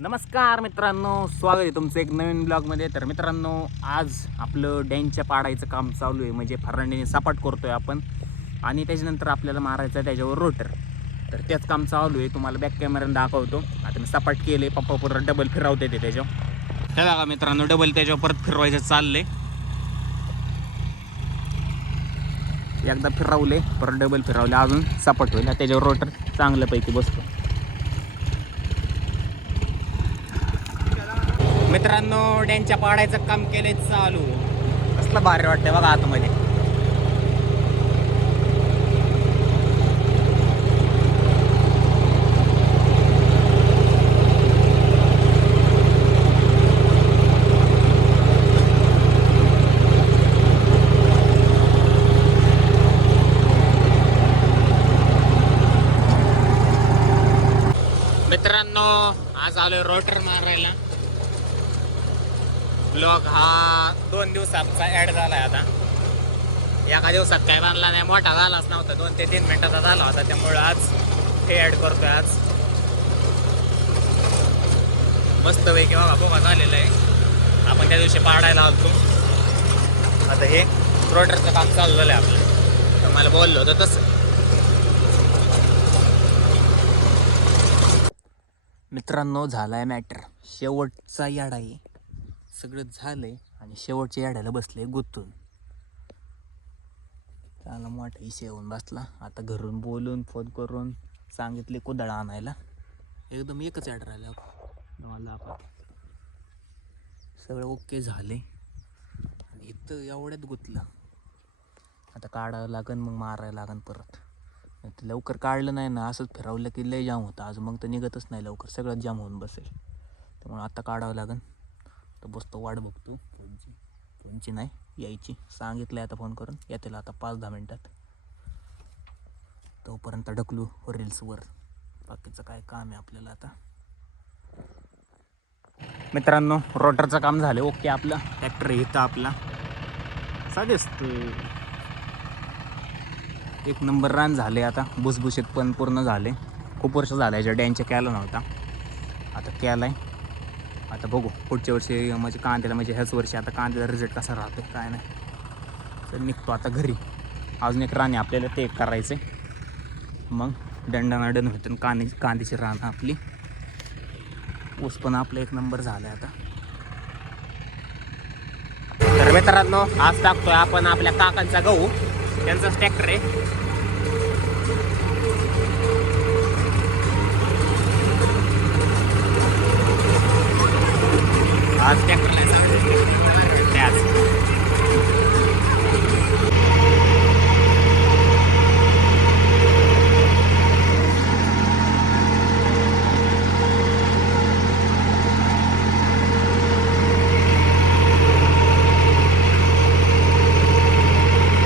नमस्कार मित्रांनो, स्वागत आहे तुमचं एक नवीन ब्लॉगमध्ये. तर मित्रांनो, आज आपलं डॅनच्या पाडायचं काम चालू आहे. म्हणजे फरांडीने सपाट करतोय आपण आणि त्याच्यानंतर आपल्याला मारायचं आहे त्याच्यावर रोटर. तर तेच काम चालू आहे, तुम्हाला बॅक कॅमेऱ्याने दाखवतो. आता मी सपाट केले, पप्पा परत डबल फिरवते ते त्याच्यावर. हे बघा मित्रांनो, डबल त्याच्यावर परत फिरवायचं चाललंय. एकदा फिरवले, परत डबल फिरवले, अजून सपाट होईल. त्याच्यावर रोटर चांगल्यापैकी बसतो. मित्रांनो, डॅनच्या पाडायचं काम केलंय चालू. कसलं भारी वाटतंय बघा आतमध्ये. मित्रांनो, आज आलोय रोटर मारायला. ब्लॉग हा 2 दिवसांचा ॲड झालाय. आता एका दिवसात काय बांधला नाही, मोठा झालाच नव्हता, 2 ते 3 मिनिटाचा झाला होता. त्यामुळे आज हे ॲड करतोय. आज मस्त पैकी बघा बोगा झालेलं आहे. आपण त्या दिवशी पाडायला आलतो. आता हे रोटरचं काम चालू झालंय आपलं. तर मला बोललो होतं तसं. मित्रांनो, झालाय मॅटर. शेवटचा याडा आहे. सगळं झालंय आणि शेवटच्या याड्याला बसले गुंतून. त्याला मोठा इशे येऊन बसला. आता घरून बोलून फोन करून सांगितले कुदळ आणायला. एकदम एकच याड राहिला मला. सगळं ओके झाले आणि इथं एवढ्यात गुंतलं. आता काढावं लागन, मग मारायला लागन परत. लवकर काढलं नाही ना, असंच फिरवलं की लय जाम होतं. आज मग तर निघतच नाही लवकर, सगळं जाम होऊन बसेल. त्यामुळे आता काढावं लागन. तर बसतो, वाट बघतो फोनची नाही यायची. सांगितलं आता फोन करून, येतील आता 5-10 मिनटात. तोपर्यंत ढकलू रील्सवर. बाकीचं काय काम आहे आपल्याला आता. मित्रांनो, रोटरचं काम झालं ओके. आपलं ट्रॅक्टर इथं आपला साधेच एक नंबर रान झाले. आता भुसभुशीत पण पूर्ण झाले. खूप वर्ष झालं याच्या डॅनच्या केला नव्हता, आता केलाय. आता बघू पुढच्या वर्षी म्हणजे कांद्याला, म्हणजे ह्याच वर्षी आता कांद्याचा रिझल्ट कसा राहतो काय नाही. तर निघतो आता घरी. अजून एक रान आहे आपल्याला, ते एक करायचं आहे. मग दंडानाडण होतं कांद्याची रान आपली. ऊस पण आपलं एक नंबर झालं आता. तर मित्रांनो, आज टाकतोय आपण आपल्या काकांचा गहू. त्यांचाच ट्रॅक्टर आहे. आज ट्रॅक्टर